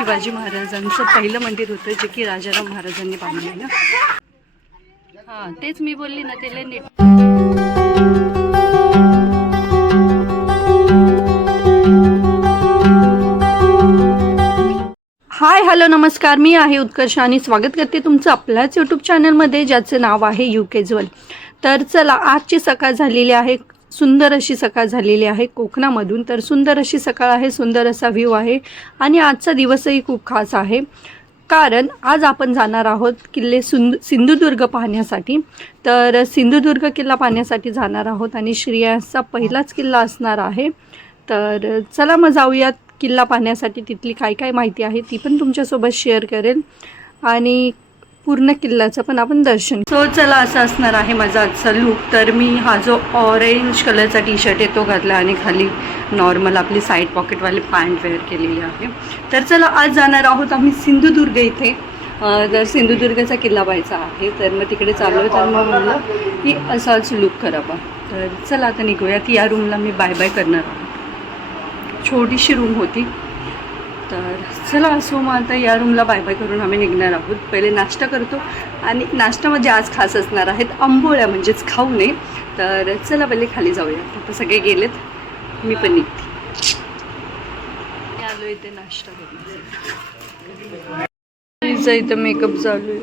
शिवाजी महाराजांचं पहिलं मंदिर होतं जे की राजाराम महाराजांनी बांधलेलं. हां तेच मी बोलली ना त्याला नीट हाय हॅलो नमस्कार. मी आहे उत्कर्ष आणि स्वागत करते तुमचं आपल्याच यूट्यूब चॅनलमध्ये ज्याचं नाव आहे यू केजवल तर चला आजची सकाळ झालेली आहे. सुंदर अशी सकाळ झालेली आहे कोकणामधून. तर सुंदर अशी सकाळ आहे सुंदर असा व्ह्यू आहे आणि आजचा दिवसही खूप खास आहे. कारण आज आपण जाणार आहोत किल्ले सुंद सिंधुदुर्ग पाहण्यासाठी. तर सिंधुदुर्ग किल्ला पाहण्यासाठी जाणार आहोत आणि श्रेयांसचा पहिलाच किल्ला असणार आहे. तर चला मग जाऊयात किल्ला पाहण्यासाठी. तिथली काय काय माहिती आहे ती पण तुमच्यासोबत शेअर करेल आणि पूर्ण किल्ल्याचं पण आपण दर्शन सो चला असं असणार आहे माझा आजचा लूक तर मी हा जो ऑरेंज कलरचा टी शर्ट आहे तो घातला आणि खाली नॉर्मल आपली साईड पॉकेटवाली पॅन्ट वेअर केलेली आहे. तर चला आज जाणार आहोत आम्ही सिंधुदुर्ग इथे. तर सिंधुदुर्गचा किल्ला पाहायचा आहे तर मग तिकडे चाललो तर मग म्हणलं की असाच लूक करावा तर चला आता निघूयात या रूमला मी बाय बाय करणार आहे छोटीशी रूम होती. तर चला असो मग आता या रूमला बाय बाय करून आम्ही निघणार आहोत. पहिले नाश्ता करतो आणि नाश्त्यामध्ये आज खास असणार आहेत आंबोळ्या म्हणजेच खाऊ नये. तर चला पहिले खाली जाऊया. आता सगळे गेलेत. मी पण निघते. आलो इथे नाश्ता करण्यासाठी. इथं मेकअप चालू आहे.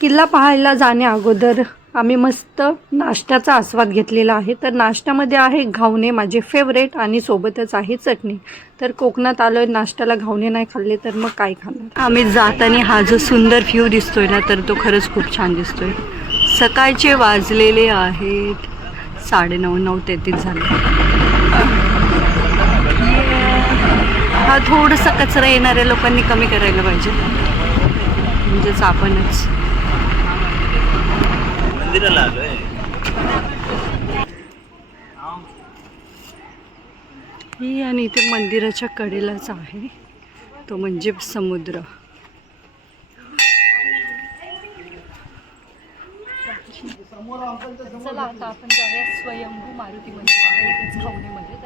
किल्ला पाहायला जाण्या अगोदर. आम्ही मस्त नाश्त्याचा आस्वाद घेतलेला आहे. तर नाश्त्यामध्ये आहे घावणे माझे फेवरेट आणि सोबतच आहे चटणी. तर कोकणात आलोय नाश्त्याला घावणे नाही खाल्ले तर मग काय खाणार? आम्ही जाताना हा जो सुंदर व्ह्यू दिसतोय ना तर तो खरंच खूप छान दिसतोय. सकाळचे वाजलेले आहेत साडेनऊ नऊ तेहतीस झाले. हा थोडंसं कचरा येणाऱ्या लोकांनी कमी करायला पाहिजे. म्हणजेच आपणच. मंदिराला आलोय. ही आणि इथे मंदिराच्या कडेलाच आहे. तो म्हणजे समुद्र. चला आता आपण जाऊया स्वयंभू मारुती मंदिर खावणीमध्ये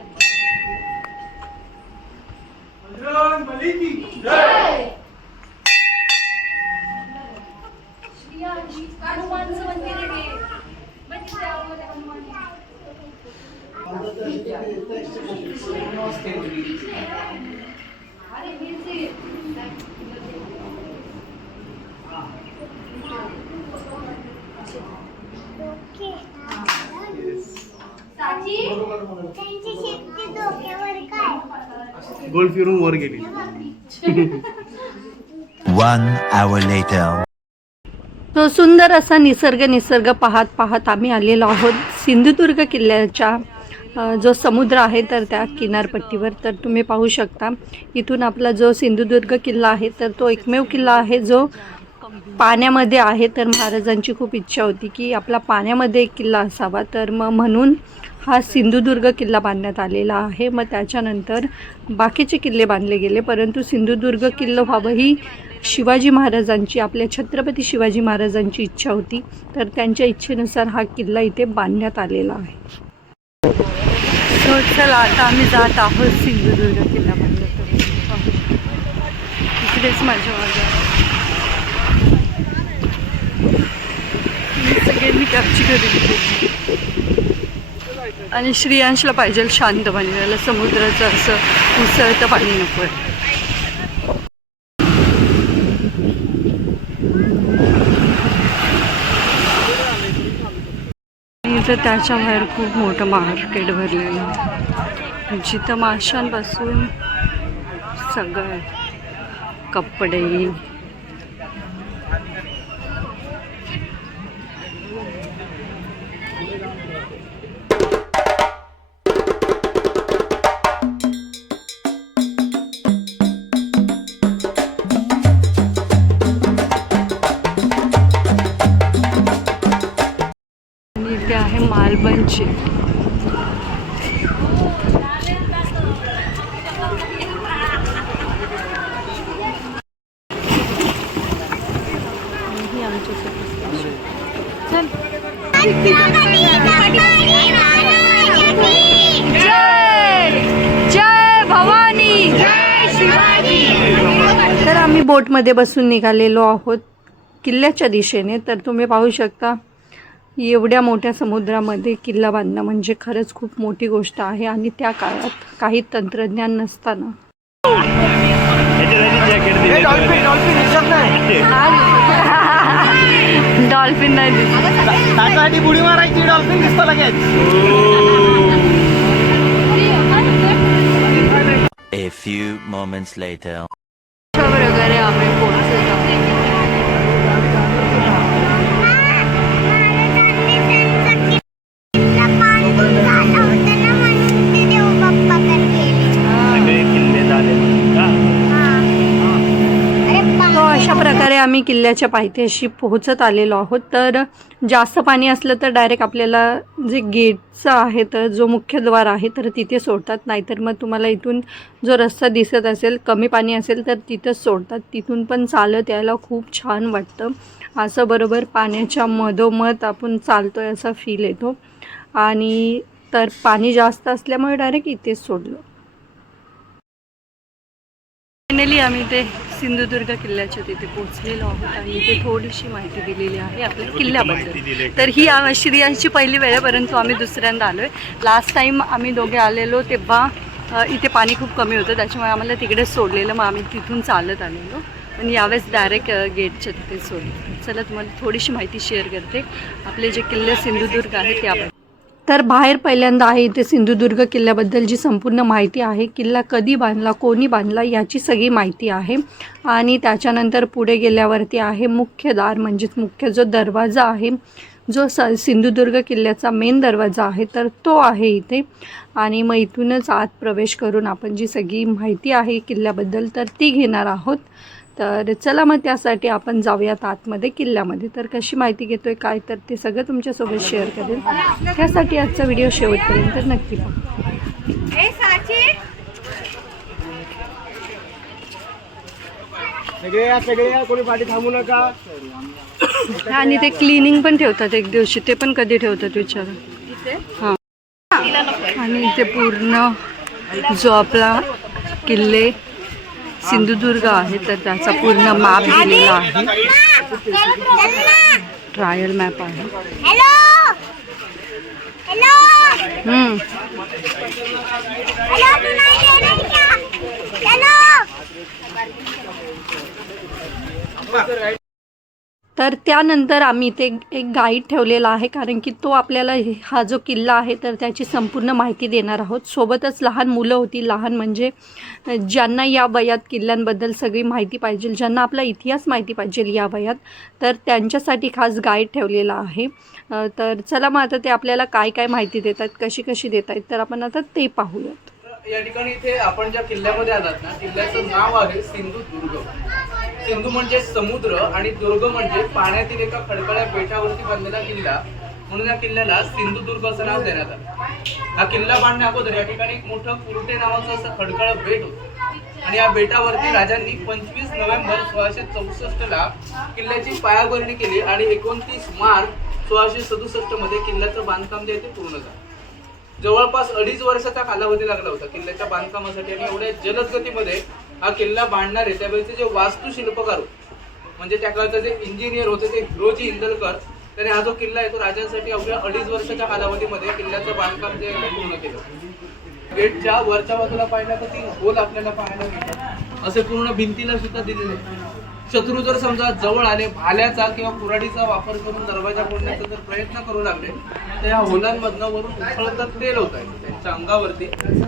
हनुमानचं मंदिर आहे गोल फिरून वर गेली One hour later. तो सुंदर असा निसर्ग निसर्ग पाहत पाहत आम्ही आलेलो आहोत सिंधुदुर्ग किल्ल्याच्या जो समुद्र आहे तर त्या किनारपट्टीवर तर तुम्ही पाहू शकता. इथून आपला जो सिंधुदुर्ग किल्ला आहे तर तो एकमेव किल्ला आहे जो पाण्यामध्ये आहे. तर महाराजांची खूप इच्छा होती की आपला पाण्यामध्ये एक किल्ला असावा. तर मग म्हणून हा सिंधुदुर्ग किल्ला बांधण्यात आलेला आहे. मग त्याच्यानंतर बाकीचे किल्ले बांधले गेले परंतु सिंधुदुर्ग किल्ला व्हावं ही शिवाजी महाराजांची आपल्या छत्रपती शिवाजी महाराजांची इच्छा होती. तर त्यांच्या इच्छेनुसार हा किल्ला इथे बांधण्यात आलेला आहे. So, चला आता आम्ही जात आहोत सिंधुदुर्ग किल्ला बांधण्यात इकडेच माझ्या मागे. मी सगळ्यांनी कॅप्ची करून आणि श्रियांशला पाहिजे शांत पाणी त्याला समुद्राचं असं उसळतं पाणी नको आहे. इथं त्याच्या बाहेर खूप मोठं मार्केट भरलेलं आहे. जिथं माशांपासून सगळं कपडे चल. जय जय भवानी तर आम्ही बोटमध्ये बसून निघालेलो आहोत किल्ल्याच्या दिशेने. तर तुम्ही पाहू शकता एवढ्या मोठ्या समुद्रामध्ये किल्ला बांधणं म्हणजे खरंच खूप मोठी गोष्ट आहे. आणि त्या काळात काही तंत्रज्ञान नसताना. डॉल्फिन नाही दिसत ताटासाठी बुडी मारायची डॉल्फिन दिसतो लगेच A few moments later. अशा प्रकारे आम्ही पोहोचत आहोत किल्ले झाले तो अशा प्रकारे आम्ही किल्ल्याच्या पायथ्याशी पोहोचत आलेलो आहोत. तर जास्त पाणी असलं तर डायरेक्ट आपल्याला जे गेटचं आहे तर जो मुख्य द्वार आहे तर तिथे सोडतात. नाहीतर मग तुम्हाला इथून जो रस्ता दिसत असेल कमी पाणी असेल तर तिथंच सोडतात. तिथून पण चालत यायला खूप छान वाटतं. असं बरोबर पाण्याच्या मधोमध आपण चालतो आहे असा फील येतो. आणि तर पाणी जास्त असल्यामुळे डायरेक्ट इथेच सोडलं. फायनली आम्ही ते सिंधुदुर्ग किल्ल्याच्या तिथे पोहोचलेलो आहोत आणि इथे थोडीशी माहिती दिलेली आहे आपल्या किल्ल्याबद्दल. तर ही श्रियांची पहिली वेळ आहे परंतु आम्ही दुसऱ्यांदा आलो आहे लास्ट टाईम आम्ही दोघे आलेलो तेव्हा इथे पाणी खूप कमी होतं त्याच्यामुळे आम्हाला तिकडेच सोडलेलं मग आम्ही तिथून चालत आलेलो. पण यावेळेस डायरेक्ट गेटच्या तिथे सोडलं. चला तुम्हाला थोडीशी माहिती शेअर करते. आपले जे किल्ले सिंधुदुर्ग आहे त्याबद्दल तर बाहेर पहिल्यांदा आहे इथे सिंधुदुर्ग किल्ल्याबद्दल जी संपूर्ण माहिती आहे किल्ला कधी बांधला कोणी बांधला याची सगळी माहिती आहे. आणि त्याच्यानंतर पुढे गेल्यावरती आहे मुख्य दार म्हणजेच मुख्य जो दरवाजा आहे जो स सिंधुदुर्ग किल्ल्याचा मेन दरवाजा आहे तर तो आहे इथे. आणि मग इथूनच आत प्रवेश करून आपण जी सगळी माहिती आहे किल्ल्याबद्दल तर ती घेणार आहोत. तर चला मग त्यासाठी आपण जाऊयात आतमध्ये किल्ल्यामध्ये. तर कशी माहिती घेतोय काय तर ते सगळं तुमच्यासोबत शेअर करेल. त्यासाठी आजचा व्हिडिओ शेवटपर्यंत नक्की पहा. आणि ते क्लिनिंग पण ठेवतात एक दिवशी ते पण कधी ठेवतात विचारा. हां. आणि इथे पूर्ण जो आपला किल्ले सिंधुदुर्ग आहे तर त्याचा पूर्ण मॅप दिलेला आहे. ट्रायल मॅप आहे. Hello hello hmm. हॅलो तू नाही येणार का? हॅलो तर त्यानंतर आम्ही इथे एक गाईड ठेवलेला आहे कारण की तो आपल्याला हा जो किल्ला आहे तर त्याची संपूर्ण माहिती देणार आहोत. सोबतच लहान मुलं होती. लहान म्हणजे ज्यांना या वयात किल्ल्यांबद्दल सगळी माहिती पाहिजे ज्यांना आपला इतिहास माहिती पाहिजे या वयात तर त्यांच्यासाठी खास गाईड ठेवलेला आहे. तर चला मग आता ते आपल्याला काय काय माहिती देतात कशी कशी देत आहेत तर आपण आता ते पाहूयात. या ठिकाणी इथे आपण ज्या किल्ल्यामध्ये आलात ना किल्ल्याचं नाव आहे सिंधुदुर्ग. सिंधू म्हणजे समुद्र आणि दुर्ग म्हणजे पाण्यातील एका खडकळ्या बेटावरती बांधलेला किल्ला. म्हणून या किल्ल्याला सिंधुदुर्ग असं नाव देण्यात आलं. हा किल्ला बांधण्या अगोदर या ठिकाणी एक मोठं कुरटे नावाचं असं खडकळ बेट होतं. आणि या बेटावरती राजांनी पंचवीस नोव्हेंबर सोळाशे चौसष्ट ला किल्ल्याची पायाभरणी केली आणि एकोणतीस मार्च सोळाशे सदुसष्टमध्ये किल्ल्याचं बांधकाम जे आहे ते पूर्ण झालं. जवळपास अडीच वर्षाचा कालावधी लागला होता किल्ल्याच्या बांधकामासाठी आणि एवढ्या जलद गतीमध्ये हा किल्ला बांधणारे त्यावेळेचे जे वास्तुशिल्पकार म्हणजे त्या काळचे जे इंजिनियर होते ते हिरोजी इंदलकर त्याने हा जो किल्ला आहे तो राजांसाठी अवघ्या अडीच वर्षाच्या कालावधीमध्ये किल्ल्याचं बांधकाम जे आहे ते पूर्ण केलं. गेटच्या वरच्या बाजूला पाहिलं तर तीन होल आपल्याला पाहायला मिळतात. असे पूर्ण भिंतीला सुद्धा दिलेले शत्रू जर समजा जवळ आले भाल्याचा किंवा कुऱ्हाडीचा वापर करून दरवाजा फोडण्याचा जर प्रयत्न करू लागले तर या होलांमधनं वरून उखळतात तेल होत आहे. त्यांच्या अंगावरती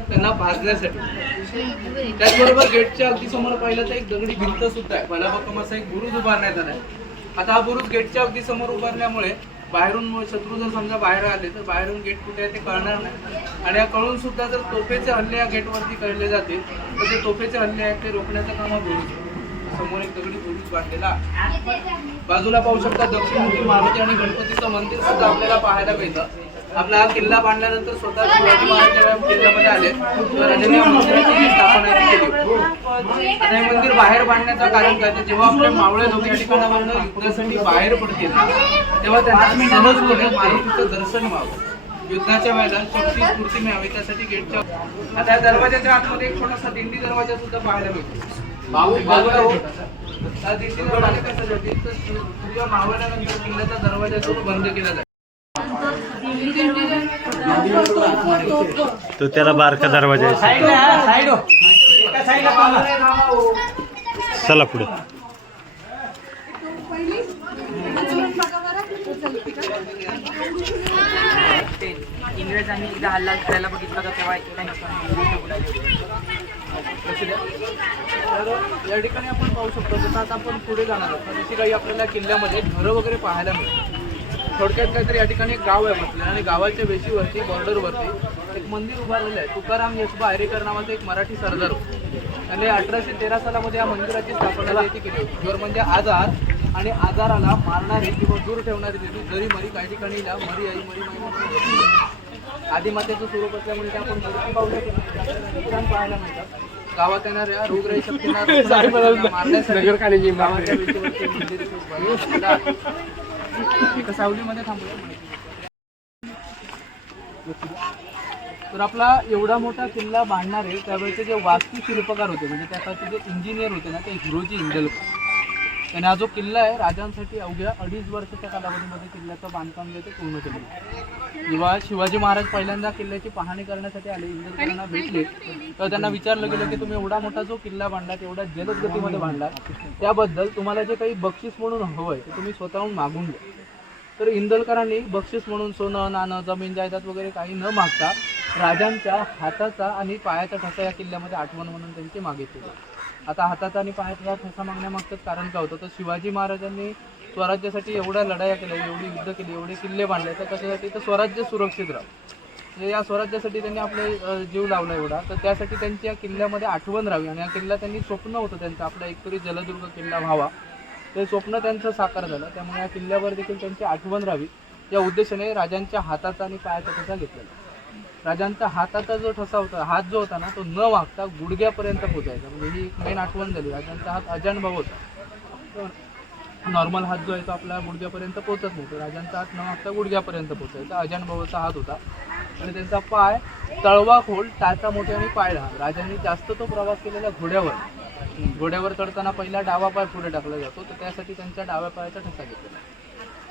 त्यांना भाजण्यासाठी. त्याचबरोबर गेटच्या अगदी समोर पाहिलं तर एक दगडी भिंत सुद्धा आहे. भलाभक्कम असा एक बुरुज उभारण्यात आला आहे आता हा बुरुज गेटच्या अगदी समोर उभारल्यामुळे बाहेरून शत्रू जर समजा बाहेर आले तर बाहेरून गेट कुठे आहे ते कळणार नाही. आणि या कळून सुद्धा जर तोफेचे हल्ले या गेटवरती कळले जातील तर ते तोफेचे हल्ले आहेत ते रोखण्याचं काम हा बुरुज समोर एक दगडी बुरुज बांधलेला बाजूला पाहू शकता दक्षिणमुखी मारुती आणि गणपतीचं मंदिर सुद्धा आपल्याला पाहायला मिळतं. आपला हा किल्ला बांधल्यानंतर स्वतः शिवाजी महाराज किल्ल्यामध्ये आले. मंदिराची स्थापना केली. आता हे मंदिर बाहेर बांधण्याचं कारण काय? तर जेव्हा आपले मावळे लोक या ठिकाणावरनं युद्धासाठी बाहेर पडतील तेव्हा त्यांना सहजपणे मारुतीचं दर्शन व्हावं. युद्धाच्या वेळेला शक्ती स्फूर्ती मिळावी. त्यासाठी गेटच्या आता या दरवाजाच्या आतमध्ये एक छोटासा दिंडी दरवाजा सुद्धा पाहायला मिळतो. बाजूला हो. त्या दिंडी दरवाजा कशासाठी तर सूर्य मावळल्यानंतर किल्ल्याचा दरवाजा तो बंद केला जातो तो त्याला बारका दरवाजा आहे. चला पुढे. इंग्रजांनी एकदा हल्ला करायला बघितला तेव्हा या ठिकाणी आपण पाहू शकतो जसं आता आपण पुढे जाणार आहोत तर जशी काही आपल्याला किल्ल्यामध्ये घरं वगैरे पाहायला मिळतात. थोडक्यात काहीतरी या ठिकाणी एक गाव आहे म्हटलं. आणि गावाच्या वेशीवरती बॉर्डरवरती एक मंदिर उभारलेलं आहे. तुकाराम यशबा आयरेकर नावाचा एक मराठी सरदार त्याने अठराशे तेरा सालामध्ये या मंदिराची स्थापना केली होती. जर म्हणजे आजार आणि आजाराला मारणारी किंवा दूर ठेवणारी देवी जरी मरी काही ठिकाणी मरी आई मरी माई म्हणून. आदिमातेचं स्वरूप असल्यामुळे ते आपण मूर्ती पाहू शकतो पाहायला मिळतात गावात येणाऱ्या रोगराई शक्तींना मारण्यासाठी गावाच्या एका सावलीमध्ये थांबूया. तर आपला एवढा मोठा किल्ला बांधणारे त्यावेळेचे जे वास्तू शिल्पकार होते म्हणजे त्यासाठी जे इंजिनियर होते ना ते हिरोजी इंदलकर आणि हा जो किल्ला आहे राजांसाठी अवघ्या अडीच वर्षाच्या कालावधीमध्ये किल्ल्याचं बांधकाम जे ते पूर्ण केलं. किंवा शिवाजी महाराज पहिल्यांदा किल्ल्याची पाहणी करण्यासाठी आले इंदलकरांना भेटले तर त्यांना विचारलं गेलं की तुम्ही एवढा मोठा जो किल्ला बांधलात एवढ्या जलद गतीमध्ये बांधलात त्याबद्दल तुम्हाला जे काही बक्षीस म्हणून हवं आहे ते तुम्ही स्वतःहून मागून द्या तर इंदलकरांनी बक्षीस म्हणून सोनं नाणं जमीन जायदाद वगैरे काही न मागता राजांच्या हाताचा आणि पायाचा ठसा या किल्ल्यामध्ये आठवण म्हणून त्यांची मागितली. आता हाताचा आणि पायाचा ठसा मागण्यामागचंच कारण काय होतं? तर शिवाजी महाराजांनी स्वराज्यासाठी एवढ्या लढाया केल्या एवढी युद्ध केली एवढे किल्ले बांधले तर कशासाठी तर स्वराज्य सुरक्षित राहू. या स्वराज्यासाठी त्यांनी आपले जीव लावला एवढा. तर त्यासाठी त्यांची या किल्ल्यामध्ये आठवण राहावी आणि या किल्ला त्यांनी स्वप्न होतं त्यांचं. आपला एकतरी जलदुर्ग किल्ला व्हावा. ते स्वप्न त्यांचं साकार झालं. त्यामुळे या किल्ल्यावर देखील त्यांची आठवण राहावी. या उद्देशाने राजांच्या हाताचा आणि पायाचा कसा घेतलेला राजांचा हाताचा जो ठसा होता हात जो होता ना तो न वागता गुडघ्यापर्यंत पोचायचा. म्हणजे ही एक मेन आठवण झाली. राजांचा हात अजान भाव होता. नॉर्मल हात जो आहे तो आपल्या गुडघ्यापर्यंत पोचत नाही तो राजांचा हात न वागता गुडघ्यापर्यंत पोचायचा. अजान भावाचा हात होता. आणि त्यांचा पाय तळवा खोल टाचा मोठे आणि पाय लहान राजांनी जास्त तो प्रवास केलेला घोड्यावर. घोड्यावर चढताना पहिला डावा पाय पुढे टाकला जातो. तर त्यासाठी त्यांच्या डाव्या पायाचा ठसा घेतला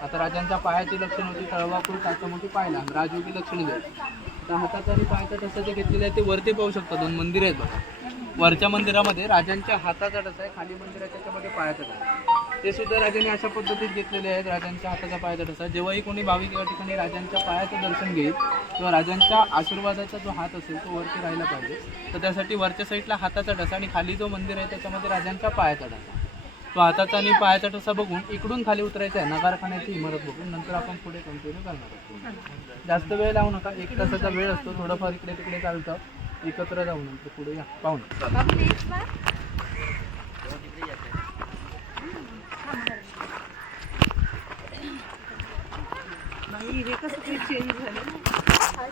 आता राजांच्या पायाची लक्षण होती तळवा खोल टाचा मोठी पाय लहान राजयोगी लक्षण द्यायची आता हाताचा आणि पायाचा ठसा जे घेतलेले आहे ते वरती पाहू शकता दोन मंदिर आहेत बघा. वरच्या मंदिरामध्ये राजांच्या हाताचा ठसा आहे खाली मंदिराच्या त्याच्यामध्ये पायाचा ठसा ते सुद्धा राजांनी अशा पद्धतीत घेतलेले आहेत राजांच्या हाताचा पायाचा ठसा जेव्हाही कोणी भाविक या ठिकाणी राजांच्या पायाचं दर्शन घेईल किंवा राजांच्या आशीर्वादाचा जो हात असेल तो वरती राहिला पाहिजे. तर त्यासाठी वरच्या साईडला हाताचा ठसा आणि खाली जो मंदिर आहे त्याच्यामध्ये राजांच्या पायाचा ठसा तो हाताचा आणि पायाचा ठसा बघून इकडून खाली उतरायचा आहे. नगारखान्याची इमारत बघून नंतर आपण पुढे कंटिन्यू करणार आहोत. जास्त वेळ लावू नका. एक तासाचा वेळ असतो. थोडंफार इकडे तिकडे चालतं. एकत्र जाऊ नंतर पुढे या. पाहून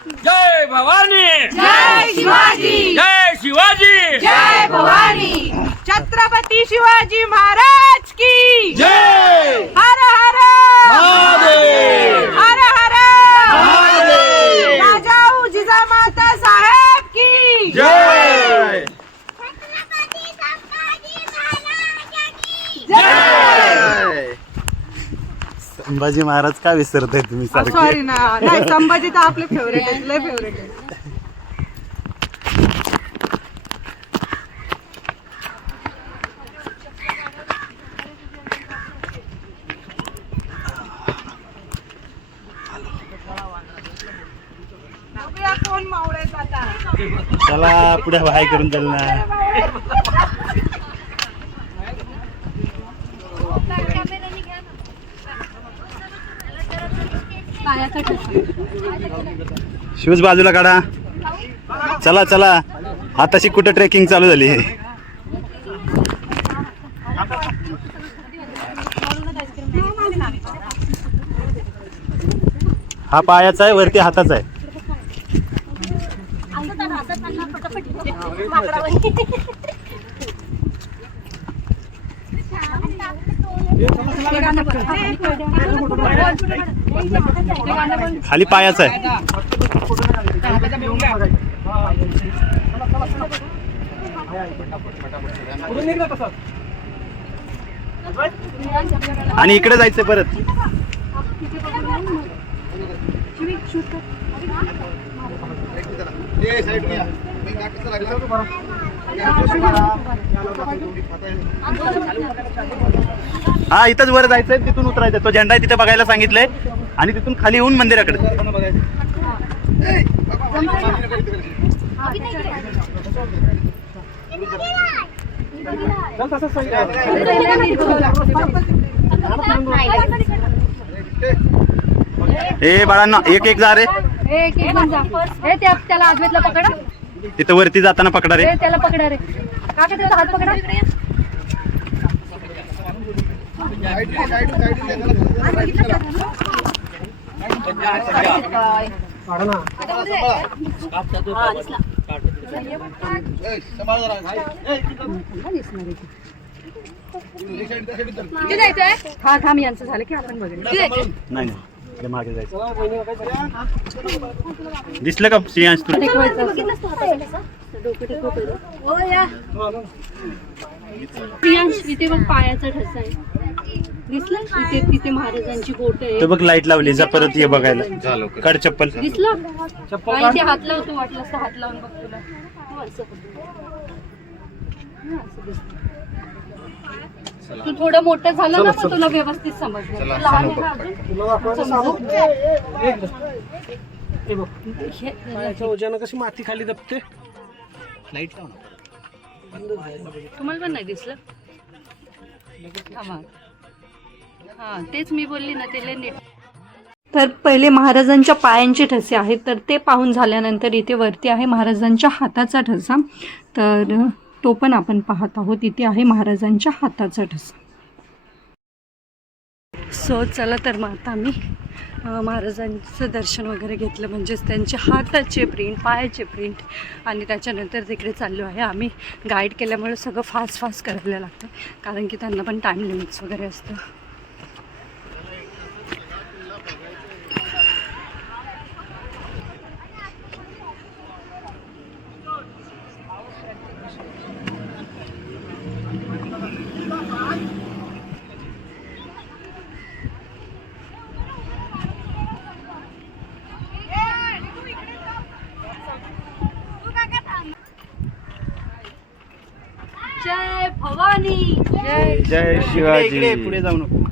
जय भवानी! जय शिवाजी. जय शिवाजी! जय भवानी. छत्रपती शिवाजी महाराज की। जय! हर हर महादेव हर हर महादेव राजा जिजामाता साहेब की जय छत्रपती संभाजी महाराजांनी जय संभाजी महाराज का विसरताय तुम्ही सारखे? सॉरी ना. नाही संभाजी तर आपले फेवरेट आहेत लय फेवरेट आहे बघूया कोण मावळेत आता. चला पुढे हाय करून चाल ना शूज बाजूला काढा. चला चला. आताशी कुठं ट्रेकिंग चालू झाली? हा पायाचा आहे वरती हाताचा आहे. खाली पायाचं आहे. आणि इकडे जायचं परत. हा इथंच वर जायचंय तिथून उतरायचं तो झेंडा तिथे बघायला सांगितलंय आणि तिथून खाली येऊन मंदिराकडे. ए बाळांना एक एक जा. रे त्याला आजवेतला पकडा. तिथं वरती जाताना पकडा रे त्याला पकडा रे. काका त्याचा हात पकडा. हा थांब यांचं झालं की आपण नाही नाही. इकडे मागे जायचं. दिसलं का श्रेयांश प्रियांश इथे बघ पायाचा ठसा आहे. दिसलं? इथे तिथे महाराजांची बोट आहे तो बघ लाइट लावली जा परत ये बघायला. काढ चप्पल. दिसलं? हा, इथे हात लावतो वाटलं हात लावून बघ तुला हो, असं. हा, असं दिसतं. तू थोडं मोठं झालं ना मग तुला व्यवस्थित समजलं. तू लहान आहे ना अजून? हे- कशी माती खाली दबते? तुम्हाला पण नाही दिसलं? थांबा. हा तेच मी बोलली ना ते लय नीट. तर पहिले महाराजांच्या पायांचे ठसे आहेत तर ते पाहून झाल्यानंतर इथे वरती आहे महाराजांच्या हाताचा ठसा. तर तो पण आपण पाहत आहोत. इथे आहे महाराजांच्या हाताचा ठसा. सो चला तर मग आता आम्ही महाराजांचं दर्शन वगैरे घेतलं. म्हणजेच त्यांचे हाताचे प्रिंट पायाचे प्रिंट आणि त्याच्यानंतर तिकडे चाललो आहे आम्ही. गाईड केल्यामुळे सगळं फास्ट फास्ट करायला लागतं. कारण की त्यांना पण टाईम लिमिट्स वगैरे असतं जय भवानी जय शिवाजी. पुढे जाऊ नको.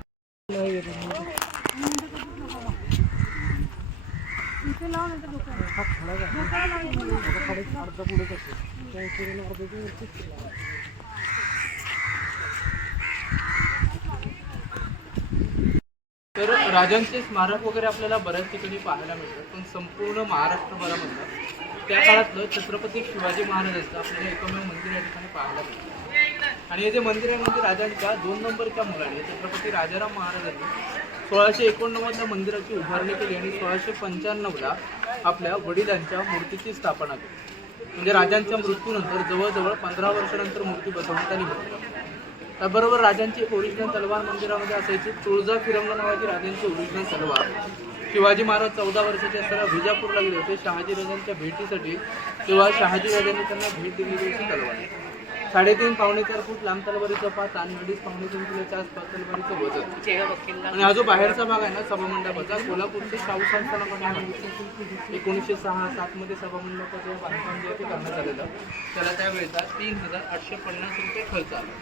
तर राजांचे स्मारक वगैरे आपल्याला बऱ्याच ठिकाणी पाहायला मिळतात पण संपूर्ण महाराष्ट्रभरामधलं त्या काळातलं छत्रपती शिवाजी महाराजांचं आपल्याला एकमेव मंदिर या ठिकाणी पाहायला मिळतं. आणि हे जे मंदिर आहे म्हणजे राजांच्या दोन नंबरच्या मुलाने छत्रपती राजाराम महाराजांनी सोळाशे एकोणनव्वदला मंदिराची उभारणी केली आणि सोळाशे पंच्याण्णवला आपल्या वडिलांच्या मूर्तीची स्थापना केली. म्हणजे राजांच्या मृत्यूनंतर जवळजवळ पंधरा वर्षानंतर मूर्ती बसवण्यात आली होती त्याबरोबर राजांची ओरिजिनल तलवार मंदिरामध्ये असायची. तुळजा फिरंग नावाची राजांची ओरिजिनल तलवार. शिवाजी महाराज चौदा वर्षाचे असताना विजापूरला गेले होते. शहाजी राजांच्या भेटीसाठी किंवा शहाजी राजांनी त्यांना भेट दिलेली होती तलवार. साडेतीन पावणे चार फूट लांब तलवारीचं पाच आणि अडीच पावणे तीन किलोच्या आसपास तलवारीचं वजन आणि हा जो बाहेरचा भाग आहे ना सभामंडपाचा कोल्हापूरचे शाहू संस्थानाकडे एकोणीसशे सहा सात मध्ये सभामंडपाचं बांधकाम जे आहे ते करण्यात आलेलं. त्याला त्यावेळेचा तीन हजार आठशे पन्नास रुपये खर्च आला.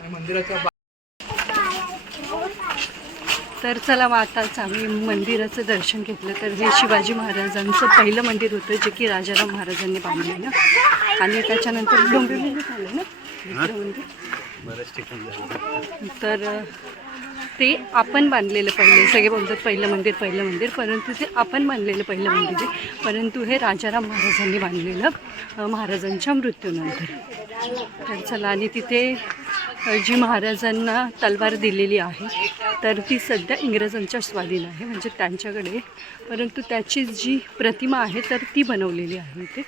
आणि मंदिराच्या तर चला मग आताच आम्ही मंदिराचं दर्शन घेतलं. तर हे शिवाजी महाराजांचं पहिलं मंदिर होतं जे की राजाराम महाराजांनी बांधलेलं. आणि त्याच्यानंतर डोंबिवलीला झालं ना मंदिर. तर ते आपण बांधलेलं पहिले सगळे बोलतात पहिलं मंदिर पहिलं मंदिर परंतु ते आपण बांधलेलं पहिलं मंदिर आहे. परंतु हे राजाराम महाराजांनी बांधलेलं महाराजांच्या मृत्यूनंतर. तर चला आणि तिथे जी महाराजांना तलवार दिलेली आहे तर ती सध्या इंग्रजांच्या स्वाधीन आहे म्हणजे त्यांच्याकडे परंतु त्याची जी प्रतिमा आहे तर ती बनवलेली आहे इथे.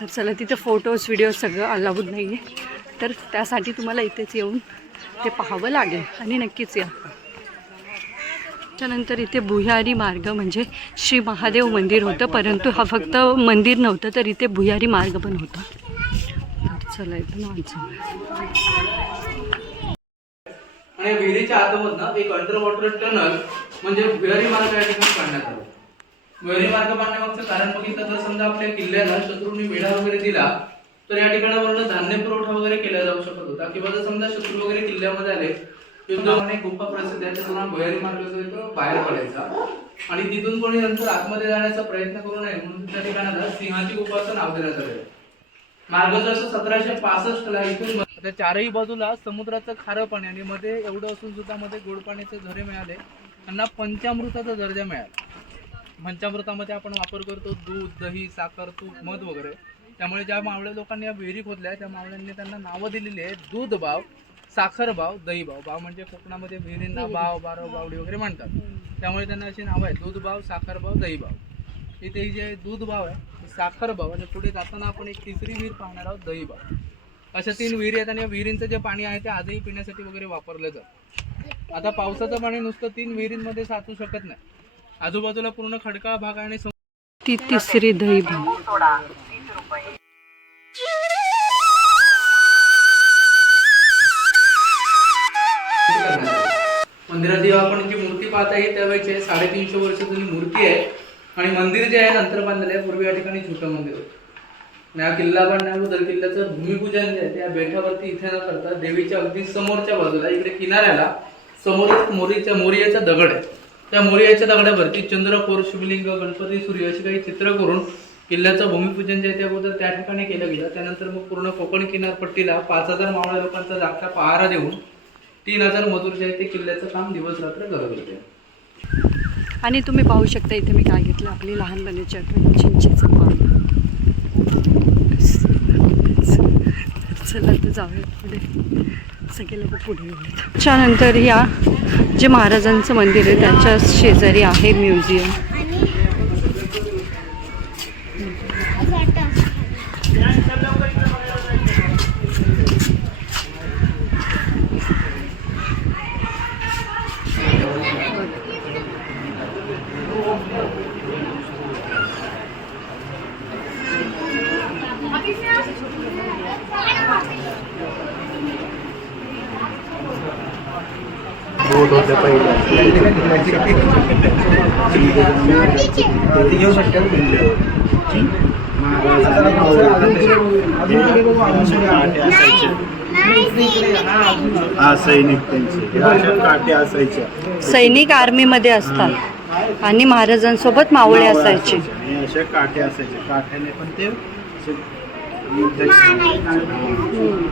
तर चला तिथे फोटोज व्हिडिओ सगळं अलाउड नाही आहे तर त्यासाठी तुम्हाला इथेच येऊन ते पाहावं लागेल आणि नक्कीच या. त्यानंतर इथे भुयारी मार्ग म्हणजे श्री महादेव मंदिर होतं परंतु हा फक्त मंदिर नव्हतं तर इथे भुयारी मार्ग पण होता. चला इथून आज आणि या विहिरीच्या आतमधनं एक अंडर वॉटर टनल म्हणजे भुयारी मार्ग या ठिकाणी काढण्यात आला. भुयारी मार्ग बांधण्यामागचं कारण बघितलं तर समजा आपल्या किल्ल्याला शत्रूंनी वेढा वगैरे दिला तर या ठिकाणावरून धान्य पुरवठा वगैरे केला जाऊ शकत होता. किंवा जर समजा शत्रू वगैरे किल्ल्यामध्ये आले आणि गुफा प्रसिद्ध आहे भुयारी मार्ग जो आहे तो बाहेर पडायचा. आणि तिथून कोणी नंतर आतमध्ये जाण्याचा प्रयत्न करू नये म्हणून त्या ठिकाणाला सिंहाची गुफा असं नाव देण्यात जो असं सतराशे पासष्ट ला इथून त्या चारही बाजूला समुद्राचं खारं पाणी आणि मध्ये एवढं असून सुद्धा मध्ये गोड पाण्याचे झरे मिळाले त्यांना पंचामृताचा दर्जा मिळाला. पंचामृतामध्ये आपण वापर करतो दूध दही साखर तूप मध वगैरे. त्यामुळे ज्या मावळे लोकांनी या विहिरी खोदल्या त्या मावळ्यांनी त्यांना नावं दिलेली आहे दूध बाव साखर बाव दही बाव बाव म्हणजे कोकणामध्ये विहिरींना बाव बारव बावडी वगैरे म्हणतात. त्यामुळे त्यांना अशी नावं आहेत. दूध बाव साखर बाव दही बाव इथे ही जी दूध बाव आहे ही साखर बाव आणि पुढे जाताना आपण एक तिसरी विहीर पाहणार आहोत दही बाव अशा तीन विहिरी आहेत आणि या विहिरींचं जे पाणी आहे ते आजही पिण्यासाठी वगैरे वापरलं जातं. आता पावसाचं पाणी नुसतं तीन विहिरींमध्ये साचू शकत नाही. आजूबाजूला पूर्ण खडकाळ भाग आहे आणि ती तिसरी दही भाव. मंदिरात जेव्हा आपण जी मूर्ती पाहत आहे त्यावेळेची आहे साडेतीनशे वर्ष जुनी मूर्ती आहे आणि मंदिर जे आहे नंतर बांधलेलं आहे पूर्वी या ठिकाणी छोटं मंदिर होतं. हा किल्ला बांधण्याअगोदर किल्ल्याचं भूमिपूजन जे आहे त्या बेटावरती इथे न करता देवीच्या अगदी समोरच्या बाजूला इकडे किनाऱ्याला समोर मोरीच्या मोरियाचा दगड आहे. त्या मोरियाच्या दगडावरती चंद्रकोर शिवलिंग गणपती सूर्य अशी काही चित्र करून किल्ल्याचं भूमिपूजन जे आहे त्याबद्दल अगोदर त्या ठिकाणी केलं गेलं. त्यानंतर मग पूर्ण कोकण किनारपट्टीला पाच हजार मावळ्या लोकांचा जागता पहारा देऊन तीन हजार मजूर जे आहेत ते किल्ल्याचं काम दिवस रात्र करत होते. आणि तुम्ही पाहू शकता इथे मी काय घेतलं आपली लहानपणीची आठवण चिंचेचं पान चला तर जाऊया पुढे. सगळे लोक पुढे त्याच्यानंतर या जे महाराजांचं मंदिर आहे त्याच्या शेजारी आहे म्युझियम. हा सैनिक हे सैनिक आर्मीमध्ये असतात. आणि महाराजांसोबत मावळे असायचे. अशा काटे असायचे काट्याने पण ते असे युद्ध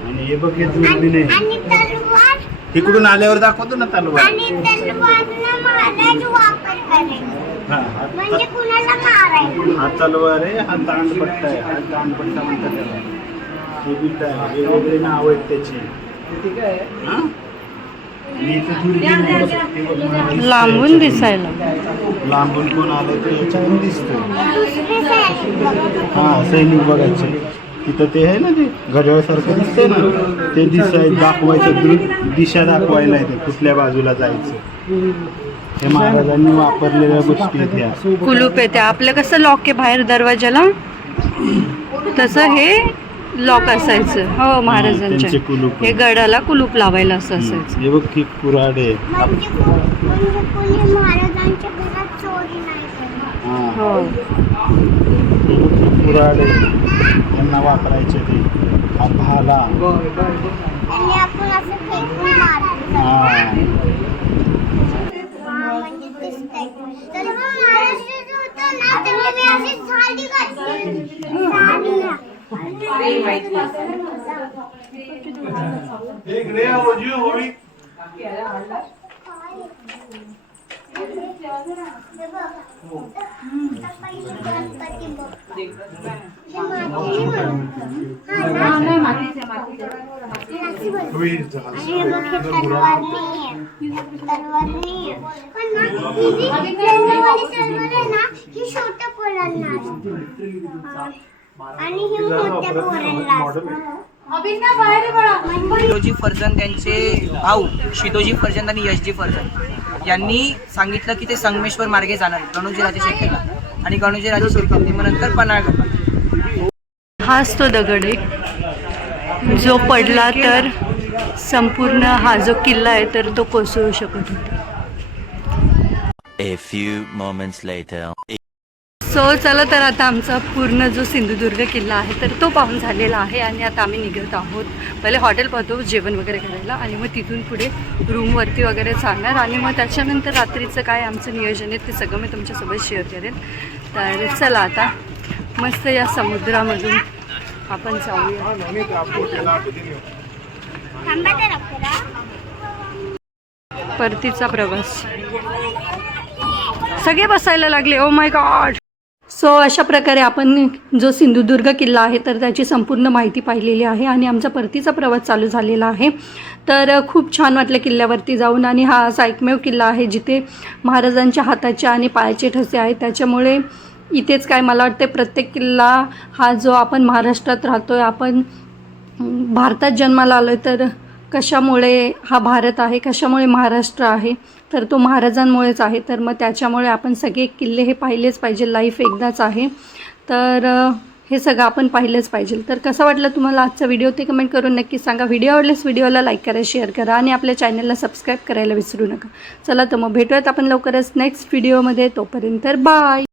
आणि हे बघ हे दुर्बीण आहे आणि तलवार इकडून आल्यावर दाखवतो ना तलवार. आणि तलवारला महाराज वापर करायचा हा हा. म्हणजे कुणाला मारायचं हा तलवार आहे हा दांडपट्टा आहे. हा दांडपट्टा म्हणतात त्याला. हे बिट्ट आहे वेगवेगळे नाव आहेत त्याची. हा? आणि इथं दुर्बीण आहे बघ. हे बघ, महाराज लांबून दिसायला. लांबून कोण आलं तर याच्यावरून दिसतं हा सैनिक बघायचे. तिथं ते आहे ना ते घड्याळासारखं दिसतंय ना ते दिसाय दाखवायचं दृ- दिशा दाखवायला येते कुठल्या बाजूला जायचं. हे महाराजांनी वापरलेल्या गोष्टी आहेत ह्या. कुलूप आहे ते आपलं कसं लॉक आहे बाहेर दरवाजाला तसं हे लॉक असायचं. हो महाराजांच्या त्यांचे कुलूप. हे गडाला कुलूप लावायला असं असायचं. हे बघ की कुऱ्हाडे म्हणजे कु- म्हणजे कुणी महाराजांच्या घरात चोरी नाही करत हा. हो. हे बघ की कुऱ्हाडे यांना वापरायचे ते. हा भाला. आणि आपण असं फेकून मारायचं आणि फर्जन त्यांचे भाऊ शितोजी फर्जन आणि यशजी फर्जन यांनी सांगितलं की ते संगमेश्वर मार्गे जाणार आहेत गणोजी राजे शेळकेला आणि गणोजी राजे मग नंतर पन्हाळगड. हाच तो दगड आहे जो पडला तर संपूर्ण हा जो किल्ला आहे तर तो कोसळू शकत होता. A few moments later. So चला तर आता आमचा पूर्ण जो सिंधुदुर्ग किल्ला आहे तर तो पाहून झालेला आहे आणि आता आम्ही निघत आहोत. पहिले हॉटेल पाहतो जेवण वगैरे करायला आणि मग तिथून पुढे रूमवरती वगैरे जाणार आणि मग त्याच्यानंतर रात्रीचं काय आमचं नियोजन आहे ते सगळं मी तुमच्यासोबत शेअर करेन. तर चला आता मस्त या समुद्रामधून आपण जाऊया. परतीचा प्रवास. सगळे बसायला लागले. ओ माय गॉड सो अशा प्रकारे आपण जो सिंधुदुर्ग किल्ला आहे तर त्याची संपूर्ण माहिती पाहिलेली आहे आणि आमचा परतीचा प्रवास चालू झालेला आहे. तर खूप छान वाटलं किल्ल्यावरती जाऊन आणि हा असा एकमेव किल्ला आहे जिथे महाराजांच्या हाताचे आणि पायाचे ठसे आहेत. त्याच्यामुळे इथेच काय मला वाटते प्रत्येक किल्ला हा जो आपण महाराष्ट्रात राहतो आहे आपण भारतात जन्माला आलो आहे तर कशामुळे हा भारत आहे कशामुळे महाराष्ट्र आहे तर तो महाराजांमुळेच आहे. तर मग त्याच्यामुळे आपण सगळे किल्ले हे पाहिलेच पाहिजे लाईफ एकदाच आहे. तर हे सगळं आपण पाहिलंच पाहिजे. तर कसं वाटलं तुम्हाला आजचा व्हिडिओ ते कमेंट करून नक्की सांगा. व्हिडिओ आवडल्यास व्हिडिओला लाईक करा शेअर करा आणि आपल्या चॅनलला सबस्क्राईब करायला विसरू नका. चला तर मग भेटूयात आपण लवकरच नेक्स्ट व्हिडिओमध्ये तोपर्यंत बाय